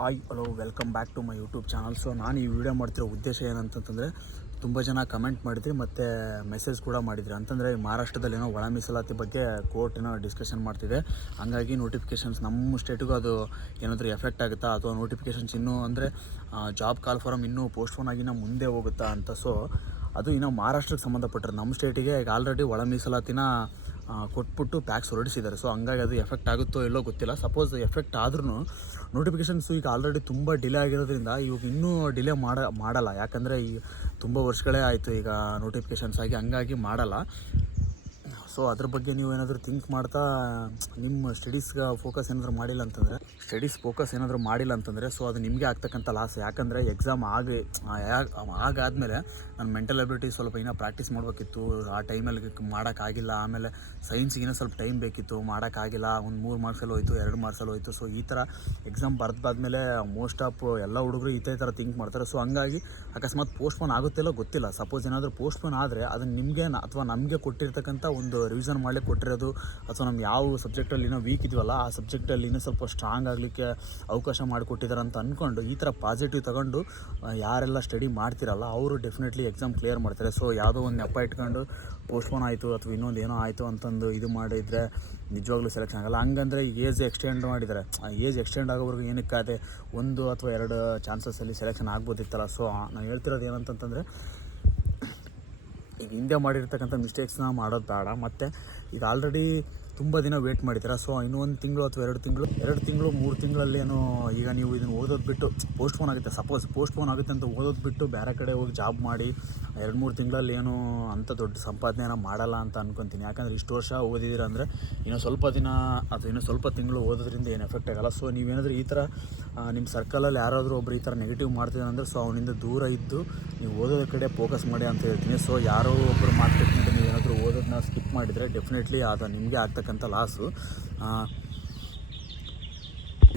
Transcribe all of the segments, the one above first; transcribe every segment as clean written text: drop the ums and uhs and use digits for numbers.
Hello welcome back to my YouTube channel. So ನಾನು ಈ video ಮಾಡ್ತಿರೋ ಉದ್ದೇಶ ಏನಂತಂದರೆ, ತುಂಬ ಜನ ಕಮೆಂಟ್ ಮಾಡಿದ್ರಿ ಮತ್ತು ಮೆಸೇಜ್ ಕೂಡ ಮಾಡಿದ್ರಿ. ಅಂತಂದರೆ ಮಹಾರಾಷ್ಟ್ರದಲ್ಲಿ ಏನೋ ಒಳ ಮೀಸಲಾತಿ ಬಗ್ಗೆ ಕೋರ್ಟ್ ಏನೋ ಡಿಸ್ಕಷನ್ ಮಾಡ್ತಿದೆ. ಹಂಗಾಗಿ ನೋಟಿಫಿಕೇಷನ್ಸ್ ನಮ್ಮ ಸ್ಟೇಟಿಗೂ ಅದು ಏನಾದರೂ ಎಫೆಕ್ಟ್ ಆಗುತ್ತಾ, ಅಥವಾ ನೋಟಿಫಿಕೇಷನ್ಸ್ ಇನ್ನೂ ಅಂದರೆ ಜಾಬ್ ಕಾಲ್ ಫಾರಮ್ ಇನ್ನೂ ಪೋಸ್ಟ್ಪೋನ್ ಆಗಿನ ಮುಂದೆ ಹೋಗುತ್ತಾ ಅಂತ. ಸೊ ಅದು ಇನ್ನೂ ಮಹಾರಾಷ್ಟ್ರಕ್ಕೆ ಸಂಬಂಧಪಟ್ಟರೆ, ನಮ್ಮ ಸ್ಟೇಟಿಗೆ ಈಗ ಆಲ್ರೆಡಿ ಒಳ ಮೀಸಲಾತಿನ ಕೊಟ್ಬಿಟ್ಟು ಪ್ಯಾಕ್ಸ್ ಹೊರಡಿಸಿದ್ದಾರೆ. ಸೊ ಹಂಗಾಗಿ ಅದು ಎಫೆಕ್ಟ್ ಆಗುತ್ತೋ ಇಲ್ಲೋ ಗೊತ್ತಿಲ್ಲ. ಸಪೋಸ್ ಎಫೆಕ್ಟ್ ಆದ್ರೂ ನೋಟಿಫಿಕೇಷನ್ಸು ಈಗ ಆಲ್ರೆಡಿ ತುಂಬ ಡಿಲೇ ಆಗಿರೋದ್ರಿಂದ ಇವಾಗ ಇನ್ನೂ ಡಿಲೇ ಮಾಡಲ್ಲ. ಯಾಕಂದರೆ ಈ ತುಂಬ ವರ್ಷಗಳೇ ಆಯಿತು ಈಗ ನೋಟಿಫಿಕೇಷನ್ಸ್ ಆಗಿ, ಹಂಗಾಗಿ ಮಾಡಲ್ಲ. ಸೊ ಅದ್ರ ಬಗ್ಗೆ ನೀವು ಏನಾದರೂ ಥಿಂಕ್ ಮಾಡ್ತಾ ನಿಮ್ಮ ಸ್ಟಡೀಸ್ಗೆ ಫೋಕಸ್ ಏನಾದರೂ ಮಾಡಿಲ್ಲ ಅಂತಂದರೆ ಸೊ ಅದು ನಿಮಗೆ ಆಗ್ತಕ್ಕಂಥ ಲಾಸ್. ಯಾಕಂದರೆ ಎಕ್ಸಾಮ್ ಆಗಾದಮೇಲೆ ನನ್ನ ಮೆಂಟಲ್ ಎಬಿಲಿಟಿ ಸ್ವಲ್ಪ ಇನ್ನೂ ಪ್ರಾಕ್ಟೀಸ್ ಮಾಡಬೇಕಿತ್ತು. ಆ ಟೈಮಲ್ಲಿ ಮಾಡೋಕ್ಕಾಗಿಲ್ಲ. ಆಮೇಲೆ ಸೈನ್ಸಿಗಿನ್ನೂ ಸ್ವಲ್ಪ ಟೈಮ್ ಬೇಕಿತ್ತು, ಮಾಡೋಕ್ಕಾಗಿಲ್ಲ. ಒಂದು 3 ಮಾರ್ಕ್ಸಲ್ಲಿ ಹೋಯಿತು, 2 ಮಾರ್ಕ್ಸಲ್ಲಿ ಹೋಯಿತು. ಸೊ ಈ ಥರ ಎಕ್ಸಾಮ್ ಬರೆದಾದ್ಮೇಲೆ ಮೋಸ್ಟ್ ಆಫ್ ಎಲ್ಲ ಹುಡುಗರು ಇದೇ ಥರ ಥಿಂಕ್ ಮಾಡ್ತಾರೆ. ಸೊ ಹಂಗಾಗಿ ಅಕಸ್ಮಾತ್ ಪೋಸ್ಟ್ಪೋನ್ ಆಗುತ್ತಿಲ್ಲೋ ಗೊತ್ತಿಲ್ಲ. ಸಪೋಸ್ ಏನಾದರೂ ಪೋಸ್ಟ್ಪೋನ್ ಆದರೆ ಅದನ್ನು ನಿಮಗೆ ಅಥವಾ ನಮಗೆ ಕೊಟ್ಟಿರ್ತಕ್ಕಂಥ ಒಂದು ರಿವಿಷನ್ ಮಾಡಲಿಕ್ಕೆ ಕೊಟ್ಟಿರೋದು, ಅಥವಾ ನಮ್ಮ ಯಾವ ಸಬ್ಜೆಕ್ಟಲ್ಲಿ ಇನ್ನೂ ವೀಕ್ ಇದೆಯಲ್ಲ ಆ ಸಬ್ಜೆಕ್ಟಲ್ಲಿ ಇನ್ನೂ ಸ್ವಲ್ಪ ಸ್ಟ್ರಾಂಗ್ ಆಗಲಿಕ್ಕೆ ಅವಕಾಶ ಮಾಡಿಕೊಟ್ಟಿದ್ದಾರೆ ಅಂತ ಅಂದ್ಕೊಂಡು ಈ ಥರ ಪಾಸಿಟಿವ್ ತಗೊಂಡು ಯಾರೆಲ್ಲ ಸ್ಟಡಿ ಮಾಡ್ತಿರಲ್ಲ ಅವರು ಡೆಫಿನೆಟ್ಲಿ ಎಕ್ಸಾಮ್ ಕ್ಲಿಯರ್ ಮಾಡ್ತಾರೆ. ಸೊ ಯಾವುದೋ ಒಂದು ನೆಪ ಇಟ್ಕೊಂಡು ಪೋಸ್ಟ್ಪೋನ್ ಆಯಿತು ಅಥವಾ ಇನ್ನೊಂದು ಏನೋ ಆಯಿತು ಅಂತಂದು ಇದು ಮಾಡಿದರೆ ನಿಜವಾಗ್ಲೂ ಸೆಲೆಕ್ಷನ್ ಆಗಲ್ಲ. ಹಂಗಂದರೆ ಏಜ್ ಎಕ್ಸ್ಟೆಂಡ್ ಮಾಡಿದ್ದಾರೆ. ಏಜ್ ಎಕ್ಸ್ಟೆಂಡ್ ಆಗೋವರೆಗೂ ಏನಕ್ಕಾದೆ 1 ಅಥವಾ 2 ಚಾನ್ಸಸ್ಸಲ್ಲಿ ಸೆಲೆಕ್ಷನ್ ಆಗ್ಬೋದಿತ್ತಲ್ಲ. ಸೊ ನಾನು ಹೇಳ್ತಿರೋದು ಏನಂತಂದರೆ, ಈಗ ಹಿಂದೆ ಮಾಡಿರ್ತಕ್ಕಂಥ ಮಿಸ್ಟೇಕ್ಸ್ನ ಮಾಡೋದು ಬೇಡ. ಮತ್ತು ಈಗ ಆಲ್ರೆಡಿ ತುಂಬ ದಿನ ವೇಟ್ ಮಾಡಿದ್ದೀರಾ. ಸೊ ಇನ್ನೂ 1 ತಿಂಗಳು ಅಥವಾ 2 ತಿಂಗಳು 3 ತಿಂಗಳಲ್ಲೇನೋ ಈಗ ನೀವು ಇದನ್ನು ಓದೋದು ಬಿಟ್ಟು ಪೋಸ್ಟ್ಪೋನ್ ಆಗುತ್ತೆ. ಸಪೋಸ್ ಪೋಸ್ಟ್ಪೋನ್ ಆಗುತ್ತೆ ಅಂತ ಓದೋದು ಬಿಟ್ಟು ಬೇರೆ ಕಡೆ ಹೋಗಿ ಜಾಬ್ ಮಾಡಿ 2-3 ತಿಂಗಳಲ್ಲಿ ಏನೂ ಅಂಥ ದೊಡ್ಡ ಸಂಪಾದನೆಯನ್ನು ಮಾಡಲ್ಲ ಅಂತ ಅಂದ್ಕೊತೀನಿ. ಯಾಕಂದರೆ ಇಷ್ಟು ವರ್ಷ ಓದಿದ್ದೀರ ಅಂದರೆ ಇನ್ನೂ ಸ್ವಲ್ಪ ದಿನ ಅಥವಾ ಇನ್ನೂ ಸ್ವಲ್ಪ ತಿಂಗಳು ಓದೋದ್ರಿಂದ ಏನು ಎಫೆಕ್ಟ್ ಆಗೋಲ್ಲ. ಸೊ ನೀವೇನಾದರೂ ಈ ಥರ ನಿಮ್ಮ ಸರ್ಕಲಲ್ಲಿ ಯಾರಾದರೂ ಒಬ್ಬರು ಈ ಥರ ನೆಗೆಟಿವ್ ಮಾಡ್ತಿದ್ದಾರೆ ಅಂದರೆ ಸೊ ಅವನಿಂದ ದೂರ ಇದ್ದು ನೀವು ಓದೋದ್ರ ಕಡೆ ಫೋಕಸ್ ಮಾಡಿ ಅಂತ ಹೇಳ್ತೀನಿ. ಸೊ ಯಾರೋ ಒಬ್ಬರು ಮಾರ್ಕೆಟ್ನಿಂದ ನೀವು ಏನಾದರೂ ಓದೋದನ್ನ ಸ್ಕಿಪ್ ಮಾಡಿದರೆ ಡೆಫಿನೆಟ್ಲಿ ಅದು ನಿಮಗೆ ಆಗ್ತಕ್ಕಂಥ ಲಾಸು.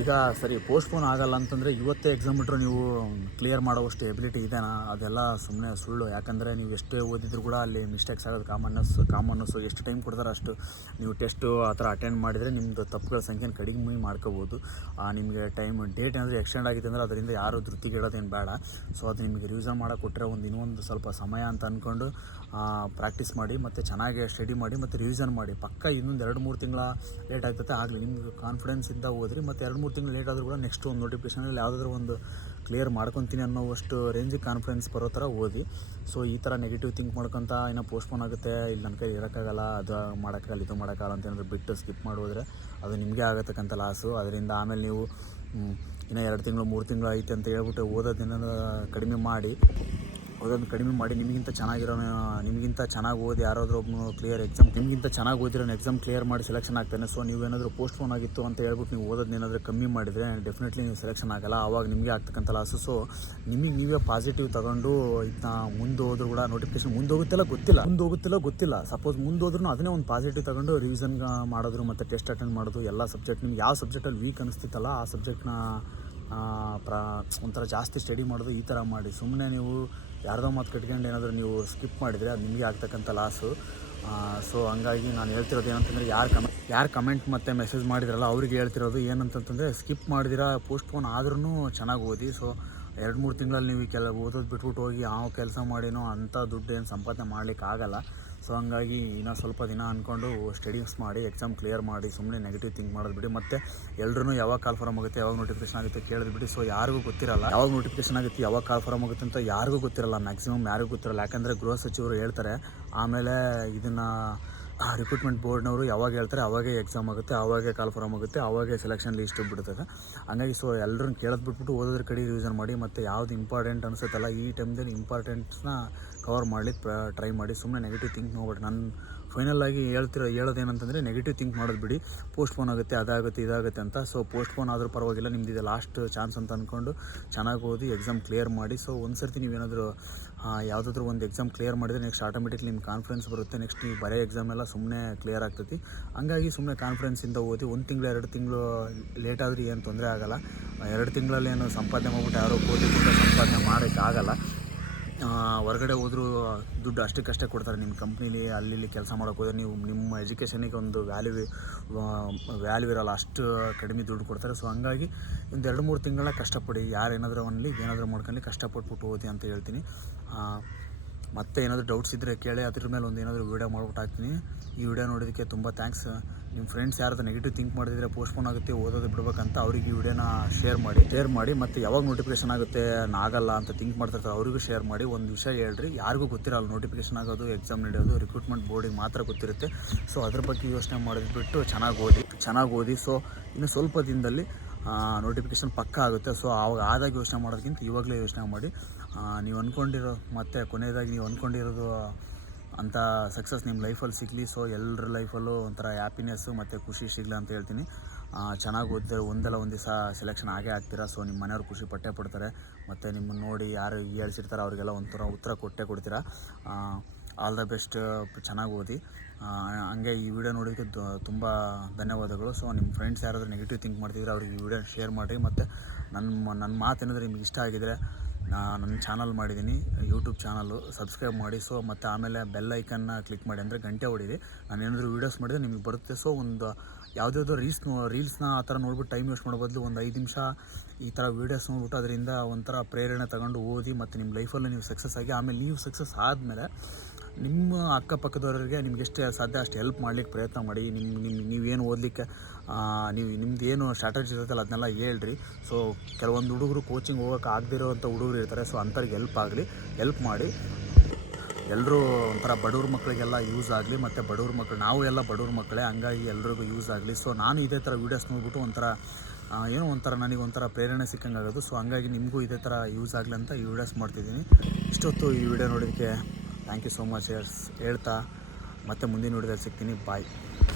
ಈಗ ಸರಿ ಪೋಸ್ಟ್ಪೋನ್ ಆಗಲ್ಲ ಅಂತಂದರೆ ಇವತ್ತೇ ಎಕ್ಸಾಮ್ ಬಿಟ್ಟರು ನೀವು ಕ್ಲಿಯರ್ ಮಾಡೋವಷ್ಟು ಎಬಿಲಿಟಿ ಇದೆನಾ? ಅದೆಲ್ಲ ಸುಮ್ಮನೆ ಸುಳ್ಳು. ಯಾಕಂದರೆ ನೀವು ಎಷ್ಟೇ ಓದಿದ್ರು ಕೂಡ ಅಲ್ಲಿ ಮಿಸ್ಟೇಕ್ಸ್ ಆಗೋದು ಕಾಮನ್ನು. ಸೊ ಎಷ್ಟು ಟೈಮ್ ಕೊಡ್ತಾರೆ ಅಷ್ಟು ನೀವು ಟೆಸ್ಟು ಆ ಥರ ಅಟೆಂಡ್ ಮಾಡಿದರೆ ನಿಮ್ಮದು ತಪ್ಪುಗಳ ಸಂಖ್ಯೆನ ಕಡಿಮೆ ಮಾಡ್ಕೋಬೋದು. ನಿಮಗೆ ಡೇಟ್ ಏನಾದರೂ ಎಕ್ಸ್ಟೆಂಡ್ ಆಗಿದೆ ಅಂದರೆ ಅದರಿಂದ ಯಾರು ಧೃತಿಗೆಡೋದೇನು ಬೇಡ. ಸೊ ಅದು ನಿಮಗೆ ರಿವಿಷನ್ ಮಾಡೋಕೆ ಕೊಟ್ಟರೆ ಇನ್ನೊಂದು ಸ್ವಲ್ಪ ಸಮಯ ಅಂತ ಅಂದ್ಕೊಂಡು ಪ್ರಾಕ್ಟೀಸ್ ಮಾಡಿ ಮತ್ತು ಚೆನ್ನಾಗಿ ಸ್ಟಡಿ ಮಾಡಿ ಮತ್ತು ರಿವಿಷನ್ ಮಾಡಿ. ಪಕ್ಕ ಇನ್ನೊಂದು 2-3 ತಿಂಗಳ ಲೇಟ್ ಆಗ್ತದೆ ಆಗಲಿ, ನಿಮ್ಗೆ ಕಾನ್ಫಿಡೆನ್ಸಿಂದ ಓದ್ರಿ. ಮತ್ತು 2-3 ತಿಂಗಳು ಲೇಟ್ ಆದರೂ ಕೂಡ ನೆಕ್ಸ್ಟ್ ಒಂದು ನೋಟಿಫಿಕೇಷನಲ್ಲಿ ಯಾವುದಾದ್ರೂ ಒಂದು ಕ್ಲಿಯರ್ ಮಾಡ್ಕೊತೀನಿ ಅನ್ನೋವಷ್ಟು ರೇಂಜಿಗೆ ಕಾನ್ಫಿಡೆನ್ಸ್ ಬರೋ ಥರ ಓದಿ. ಸೊ ಈ ಥರ ನೆಗೆಟಿವ್ ಥಿಂಕ್ ಮಾಡ್ಕೊತ ಇನ್ನೂ ಪೋಸ್ಟ್ಪೋನ್ ಆಗುತ್ತೆ, ಇಲ್ಲಿ ನನ್ನ ಕೈ ಇರೋಕ್ಕಾಗಲ್ಲ, ಅದು ಮಾಡೋಕ್ಕಾಗಲ್ಲ, ಇದು ಮಾಡೋಕ್ಕಾಗಲ್ಲ ಅಂತ ಏನಾದರೂ ಬಿಟ್ಟು ಸ್ಕಿಪ್ ಮಾಡಿ ಹೋದರೆ ಅದು ನಿಮಗೆ ಆಗತಕ್ಕಂಥ ಲಾಸು. ಅದರಿಂದ ಆಮೇಲೆ ನೀವು ಇನ್ನೂ 2 ತಿಂಗಳು 3 ತಿಂಗಳು ಐತೆ ಅಂತ ಹೇಳ್ಬಿಟ್ಟು ಓದೋದನ್ನ ಕಡಿಮೆ ಮಾಡಿ ನಿಮಗಿಂತ ಚೆನ್ನಾಗಿ ಓದಿ ಯಾರಾದರೂ ಒಬ್ಬನು ನಿಮಗಿಂತ ಚೆನ್ನಾಗಿ ಓದಿರೋ ಎಕ್ಸಾಮ್ ಕ್ಲಿಯರ್ ಮಾಡಿ ಸೆಲೆಕ್ಷನ್ ಆಗ್ತಾನೆ. ಸೊ ನೀವೇನಾದರೂ ಪೋಸ್ಟ್ಪೋನ್ ಆಗಿತ್ತು ಅಂತ ಹೇಳ್ಬಿಟ್ಟು ನೀವು ಓದೋದನ್ನೇನಾದರೂ ಕಮ್ಮಿ ಮಾಡಿದರೆ ಡೆಫಿನೆಟ್ಲಿ ನೀವು ಸೆಲೆಕ್ಷನ್ ಆಗಲ್ಲ. ಆವಾಗ ನಿಮಗೆ ಆಗ್ತಕ್ಕಂಥ ಲಾಸು. ಸೊ ನೀವೇ ಪಾಸಿಟಿವ್ ತಗೊಂಡು ಇದನ್ನ ಮುಂದೆ ಹೋದ್ರೂ ಕೂಡ ನೋಟಿಫಿಕೇಷನ್ ಮುಂದೆ ಹೋಗುತ್ತಿಲ್ಲ ಗೊತ್ತಿಲ್ಲ. ಸಪೋಸ್ ಮುಂದೆ ಹೋದ್ರೂ ಅದನ್ನೇ ಒಂದು ಪಾಸಿಟಿವ್ ತಗೊಂಡು ರಿವಿಷನ್ ಮಾಡೋದು ಮತ್ತು ಟೆಸ್ಟ್ ಅಟೆಂಡ್ ಮಾಡೋದು. ಎಲ್ಲ ಸಬ್ಜೆಕ್ಟ್ ನಿಮ್ಗೆ ಯಾವ ಸಬ್ಜೆಕ್ಟಲ್ಲಿ ವೀಕ್ ಅನಿಸ್ತಿತ್ತಲ್ಲ ಆ ಸಬ್ಜೆಕ್ಟ್ನ ಒಂಥರ ಜಾಸ್ತಿ ಸ್ಟಡಿ ಮಾಡೋದು. ಈ ಥರ ಮಾಡಿ ಸುಮ್ಮನೆ ನೀವು ಯಾರ್ದೋ ಮಾತು ಕಟ್ಕೊಂಡು ಏನಾದರೂ ನೀವು ಸ್ಕಿಪ್ ಮಾಡಿದರೆ ಅದು ನಿಮಗೆ ಆಗ್ತಕ್ಕಂಥ ಲಾಸು. ಸೊ ಹಂಗಾಗಿ ನಾನು ಹೇಳ್ತಿರೋದು ಏನಂತಂದರೆ, ಯಾರು ಕಮೆಂಟ್ ಮತ್ತು ಮೆಸೇಜ್ ಮಾಡಿದ್ರಲ್ಲ ಅವ್ರಿಗೆ ಹೇಳ್ತಿರೋದು ಏನಂತಂದರೆ, ಸ್ಕಿಪ್ ಮಾಡಿದಿರ ಪೋಸ್ಟ್ಪೋನ್ ಆದ್ರೂ ಚೆನ್ನಾಗಿ ಓದಿ. ಸೊ 2-3 ತಿಂಗಳಲ್ಲಿ ನೀವು ಓದೋದು ಬಿಟ್ಬಿಟ್ಟು ಹೋಗಿ ಯಾವ ಕೆಲಸ ಮಾಡಿನೋ ಅಂಥ ದುಡ್ಡು ಏನು ಸಂಪಾದನೆ ಮಾಡಲಿಕ್ಕೆ ಆಗಲ್ಲ. ಸೊ ಹಂಗಾಗಿ ಇನ್ನೂ ಸ್ವಲ್ಪ ದಿನ ಅಂದ್ಕೊಂಡು ಸ್ಟಡೀಸ್ ಮಾಡಿ ಎಕ್ಸಾಮ್ ಕ್ಲಿಯರ್ ಮಾಡಿ ಸುಮ್ಮನೆ ನೆಗೆಟಿವ್ ಥಿಂಕ್ ಮಾಡೋದು ಬಿಡಿ. ಮತ್ತು ಎಲ್ಲರೂ ಯಾವಾಗ ಕಾಲ್ ಫಾರಮ್ ಆಗುತ್ತೆ, ಯಾವಾಗ ನೋಟಿಫಿಕೇಷನ್ ಆಗುತ್ತೆ ಕೇಳಿದ್ ಬಿಡಿ. ಸೊ ಯಾರಿಗೂ ಗೊತ್ತಿರಲ್ಲ ಯಾವಾಗ ನೋಟಿಫಿಕೇಷನ್ ಆಗುತ್ತೆ, ಯಾವಾಗ ಕಾಲ್ ಫಾರಮ್ ಆಗುತ್ತೆ ಅಂತ ಯಾರಿಗೂ ಗೊತ್ತಿರಲ್ಲ. ಮ್ಯಾಕ್ಸಿಮಮ್ ಯಾರಿಗೂ ಗೊತ್ತಿರಲ್ಲ. ಯಾಕಂದರೆ ಗೃಹ ಸಚಿವರು ಹೇಳ್ತಾರೆ, ಆಮೇಲೆ ಇದನ್ನು ರಿಕ್ರೂಟ್ಮೆಂಟ್ ಬೋರ್ಡ್ನವರು ಯಾವಾಗ ಹೇಳ್ತಾರೆ ಅವಾಗೇ ಎಕ್ಸಾಮ್ ಆಗುತ್ತೆ, ಆವಾಗೇ ಕಾಲ್ ಫಾರಮ್ ಆಗುತ್ತೆ, ಆವಾಗೇ ಸೆಲೆಕ್ಷನ್ ಲಿಸ್ಟ್ ಬಿಡ್ತದೆ. ಹಂಗಾಗಿ ಸೊ ಎಲ್ಲರನ್ನ ಕೇಳೋದು ಬಿಟ್ಬಿಟ್ಟು ಓದೋದ್ರ ಕಡೆ ರಿವಿಷನ್ ಮಾಡಿ. ಮತ್ತು ಯಾವುದು ಇಂಪಾರ್ಟೆಂಟ್ ಅನಿಸುತ್ತಲ್ಲ ಈ ಟೈಮ್ದಲ್ಲಿ ಇಂಪಾರ್ಟೆಂಟ್ಸ್ನ ಕವರ್ ಮಾಡಲಿಕ್ಕೆ ಟ್ರೈ ಮಾಡಿ. ಸುಮ್ಮನೆ ನೆಗೆಟಿವ್ ಥಿಂಕ್ ನೋಡ್ಬೇಡಿ. ನಾನು ಫೈನಲಾಗಿ ಹೇಳೋದೇನಂತಂದರೆ, ನೆಗೆಟಿವ್ ಥಿಂಕ್ ಮಾಡೋದು ಬಿಡಿ. ಪೋಸ್ಟ್ಪೋನ್ ಆಗುತ್ತೆ, ಅದಾಗುತ್ತೆ, ಇದಾಗುತ್ತೆ ಅಂತ. ಸೊ ಪೋಸ್ಟ್ಪೋನ್ ಆದರೂ ಪರವಾಗಿಲ್ಲ, ನಿಮ್ಮದಿದೆ ಲಾಸ್ಟ್ ಚಾನ್ಸ್ ಅಂತ ಅಂದ್ಕೊಂಡು ಚೆನ್ನಾಗಿ ಓದಿ ಎಕ್ಸಾಮ್ ಕ್ಲಿಯರ್ ಮಾಡಿ. ಸೊ ಒಂದು ಸರ್ತಿ ನೀವೇನಾದರೂ ಯಾವುದಾದ್ರೂ ಒಂದು ಎಕ್ಸಾಮ್ ಕ್ಲಿಯರ್ ಮಾಡಿದರೆ ನೆಕ್ಸ್ಟ್ ಆಟೋಮೆಟಿಕ್ಲಿ ನಿಮ್ಮ ಕಾನ್ಫಿಡೆನ್ಸ್ ಬರುತ್ತೆ. ನೆಕ್ಸ್ಟ್ ನೀವು ಬರೋ ಎಕ್ಸಾಮ್ ಎಲ್ಲ ಸುಮ್ಮನೆ ಕ್ಲಿಯರ್ ಆಗ್ತೈತಿ. ಹಂಗಾಗಿ ಸುಮ್ಮನೆ ಕಾನ್ಫಿಡೆನ್ಸಿಂದ ಓದಿ. 1 ತಿಂಗಳು 2 ತಿಂಗಳು ಲೇಟ್ ಆದರೂ ಏನು ತೊಂದರೆ ಆಗೋಲ್ಲ. 2 ತಿಂಗಳಲ್ಲಿ ಏನು ಸಂಪಾದನೆ ಮಾಡ್ಬಿಟ್ಟು ಯಾರೋ ಕೋಟಿ ಸಂಪಾದನೆ ಮಾಡೋಕ್ಕಾಗಲ್ಲ. ಹೊರಗಡೆ ಹೋದರೂ ದುಡ್ಡು ಅಷ್ಟಕ್ಕಷ್ಟೇ ಕೊಡ್ತಾರೆ. ನಿಮ್ಮ ಕಂಪ್ನೀಲಿ ಅಲ್ಲಿ ಕೆಲಸ ಮಾಡೋಕೆ ಹೋದರೆ ನೀವು ನಿಮ್ಮ ಎಜುಕೇಷನಿಗೆ ಒಂದು ವ್ಯಾಲ್ಯೂ ಇರೋಲ್ಲ, ಅಷ್ಟು ಕಡಿಮೆ ದುಡ್ಡು ಕೊಡ್ತಾರೆ. ಸೊ ಹಂಗಾಗಿ ಒಂದು 2-3 ತಿಂಗಳ ಕಷ್ಟಪಡಿ, ಯಾರೇನಾದರೂ ಅನ್ನಲಿ ಏನಾದರೂ ಮಾಡ್ಕೊಳ್ಳಿ, ಕಷ್ಟಪಟ್ಬಿಟ್ಟು ಓದಿ ಅಂತ ಹೇಳ್ತೀನಿ. ಮತ್ತೆ ಏನಾದರೂ ಡೌಟ್ಸ್ ಇದ್ದರೆ ಕೇಳಿ, ಅದ್ರ ಮೇಲೆ ಒಂದು ಏನಾದರೂ ವೀಡಿಯೋ ಮಾಡ್ಬಿಟ್ಟು ಹಾಕ್ತೀನಿ. ಈ ವಿಡಿಯೋ ನೋಡೋದಕ್ಕೆ ತುಂಬ ಥ್ಯಾಂಕ್ಸ್. ನಿಮ್ಮ ಫ್ರೆಂಡ್ಸ್ ಯಾರಾದರೂ ನೆಗೆಟಿವ್ ಥಿಂಕ್ ಮಾಡಿದರೆ ಪೋಸ್ಟ್ಪೋನ್ ಆಗುತ್ತೆ ಓದೋದು ಬಿಡ್ಬೇಕಂತ ಅವ್ರಿಗೆ ಈ ವಿಡಿಯೋನ ಶೇರ್ ಮಾಡಿ ಮತ್ತು ಯಾವಾಗ ನೋಟಿಫಿಕೇಷನ್ ಆಗುತ್ತೆ ಆಗಲ್ಲ ಅಂತ ಥಿಂಕ್ ಮಾಡ್ತಿರ್ತಾರೆ ಅವರಿಗೂ ಶೇರ್ ಮಾಡಿ. ಒಂದು ವಿಷಯ ಹೇಳ್ರಿ, ಯಾರಿಗೂ ಗೊತ್ತಿರಲ್ಲ ನೋಟಿಫಿಕೇಷನ್ ಆಗೋದು, ಎಕ್ಸಾಮ್ ನಡೆಯೋದು ರಿಕ್ರೂಟ್ಮೆಂಟ್ ಬೋರ್ಡಿಗೆ ಮಾತ್ರ ಗೊತ್ತಿರುತ್ತೆ. ಸೊ ಅದ್ರ ಬಗ್ಗೆ ಯೋಚನೆ ಮಾಡಿದ್ಬಿಟ್ಟು ಚೆನ್ನಾಗಿ ಓದಿ. ಸೊ ಇನ್ನು ಸ್ವಲ್ಪ ದಿನದಲ್ಲಿ ನೋಟಿಫಿಕೇಷನ್ ಪಕ್ಕ ಆಗುತ್ತೆ. ಸೊ ಆವಾಗ ಆದಾಗ ಯೋಚನೆ ಮಾಡೋದಕ್ಕಿಂತ ಇವಾಗಲೇ ಯೋಚನೆ ಮಾಡಿ. ನೀವು ಅಂದ್ಕೊಂಡಿರೋ ಮತ್ತು ಕೊನೆಯದಾಗಿ ನೀವು ಅಂದ್ಕೊಂಡಿರೋದು ಅಂಥ ಸಕ್ಸಸ್ ನಿಮ್ಮ ಲೈಫಲ್ಲಿ ಸಿಗಲಿ. ಸೊ ಎಲ್ಲರ ಲೈಫಲ್ಲೂ ಒಂಥರ ಹ್ಯಾಪಿನೆಸ್ಸು ಮತ್ತು ಖುಷಿ ಸಿಗಲಿ ಅಂತ ಹೇಳ್ತೀನಿ. ಚೆನ್ನಾಗಿ ಓದಿದ್ರೆ ಒಂದಲ್ಲ ಒಂದು ದಿವಸ ಸೆಲೆಕ್ಷನ್ ಆಗೇ ಆಗ್ತೀರಾ. ಸೊ ನಿಮ್ಮ ಮನೆಯವ್ರು ಖುಷಿ ಪಡ್ತಾರೆ. ಮತ್ತು ನಿಮ್ಮನ್ನು ನೋಡಿ ಯಾರು ಹೇಳ್ಸಿರ್ತಾರೆ ಅವ್ರಿಗೆಲ್ಲ ಒಂಥರ ಉತ್ತರ ಕೊಡ್ತೀರಾ. ಆಲ್ ದ ಬೆಸ್ಟ್, ಚೆನ್ನಾಗಿ ಓದಿ. ಹಂಗೆ ಈ ವಿಡಿಯೋ ನೋಡೋದಕ್ಕೆ ತುಂಬ ಧನ್ಯವಾದಗಳು. ಸೊ ನಿಮ್ಮ ಫ್ರೆಂಡ್ಸ್ ಯಾರಾದರೂ ನೆಗೆಟಿವ್ ಥಿಂಕ್ ಮಾಡ್ತಿದ್ರೆ ಅವ್ರಿಗೆ ಈ ವಿಡಿಯೋ ಶೇರ್ ಮಾಡಿ. ಮತ್ತು ನನ್ನ ಮಾತೇನಾದರೂ ನಿಮ್ಗೆ ಇಷ್ಟ ಆಗಿದರೆ ನನ್ನ ಚಾನಲ್ ಮಾಡಿದ್ದೀನಿ, ಯೂಟ್ಯೂಬ್ ಚಾನಲ್ಲು, ಸಬ್ಸ್ಕ್ರೈಬ್ ಮಾಡಿ. ಸೊ ಮತ್ತು ಆಮೇಲೆ ಬೆಲ್ ಐಕನ್ನ ಕ್ಲಿಕ್ ಮಾಡಿ, ಅಂದರೆ ಗಂಟೆ ಹೊಡೀರಿ. ನಾನು ಏನಾದರೂ ವೀಡಿಯೋಸ್ ಮಾಡಿದರೆ ನಿಮಗೆ ಬರುತ್ತೆ. ಸೊ ಒಂದು ಯಾವುದಾದ್ರು ರೀಲ್ಸ್ನ ಆ ಥರ ನೋಡ್ಬಿಟ್ಟು ಟೈಮ್ ವೇಸ್ಟ್ ಮಾಡೋ ಬದಲು ಒಂದು 5 ನಿಮಿಷ ಈ ಥರ ವೀಡಿಯೋಸ್ ನೋಡ್ಬಿಟ್ಟು ಅದರಿಂದ ಒಂಥರ ಪ್ರೇರಣೆ ತಗೊಂಡು ಓದಿ ಮತ್ತು ನಿಮ್ಮ ಲೈಫಲ್ಲಿ ನೀವು ಸಕ್ಸಸ್ ಆಗಿ, ಆಮೇಲೆ ನೀವು ಸಕ್ಸಸ್ ಆದಮೇಲೆ ನಿಮ್ಮ ಅಕ್ಕಪಕ್ಕದವರಿಗೆ ನಿಮ್ಗೆ ಎಷ್ಟು ಸಾಧ್ಯ ಅಷ್ಟು ಹೆಲ್ಪ್ ಮಾಡಲಿಕ್ಕೆ ಪ್ರಯತ್ನ ಮಾಡಿ. ನೀವೇನು ಓದಲಿಕ್ಕೆ ನಿಮ್ದು ಏನು ಸ್ಟ್ರಾಟಜಿ ಇರುತ್ತಲ್ಲ ಅದನ್ನೆಲ್ಲ ಹೇಳ್ರಿ. ಸೊ ಕೆಲವೊಂದು ಹುಡುಗರು ಕೋಚಿಂಗ್ ಹೋಗೋಕೆ ಆಗದಿರೋವಂಥ ಹುಡುಗರು ಇರ್ತಾರೆ. ಸೊ ಅಂಥವ್ರಿಗೆ ಹೆಲ್ಪ್ ಮಾಡಿ. ಎಲ್ಲರೂ ಒಂಥರ ಬಡವ್ರ ಮಕ್ಕಳಿಗೆಲ್ಲ ಯೂಸ್ ಆಗಲಿ. ಮತ್ತು ಬಡವ್ರ ಮಕ್ಕಳು, ನಾವು ಎಲ್ಲ ಬಡವ್ರ ಮಕ್ಕಳೇ, ಹಂಗಾಗಿ ಎಲ್ರಿಗೂ ಯೂಸ್ ಆಗಲಿ. ಸೊ ನಾನು ಇದೇ ಥರ ವೀಡಿಯೋಸ್ ನೋಡ್ಬಿಟ್ಟು ಒಂಥರ ನನಗೊಂಥರ ಪ್ರೇರಣೆ ಸಿಕ್ಕಂಗೆ ಆಗೋದು. ಸೊ ಹಂಗಾಗಿ ನಿಮಗೂ ಇದೇ ಥರ ಯೂಸ್ ಆಗಲಿ ಅಂತ ಈ ವಿಡಿಯೋಸ್ ಮಾಡ್ತಿದ್ದೀನಿ. ಇಷ್ಟೊತ್ತು ಈ ವಿಡಿಯೋ ನೋಡೋದಕ್ಕೆ ಥ್ಯಾಂಕ್ ಯು ಸೋ ಮಚ್ ಹೇಳ್ತಾ ಮತ್ತೆ ಮುಂದಿನ ವಿಡಿಯೋದಲ್ಲಿ ಸಿಗ್ತೀನಿ. ಬಾಯ್.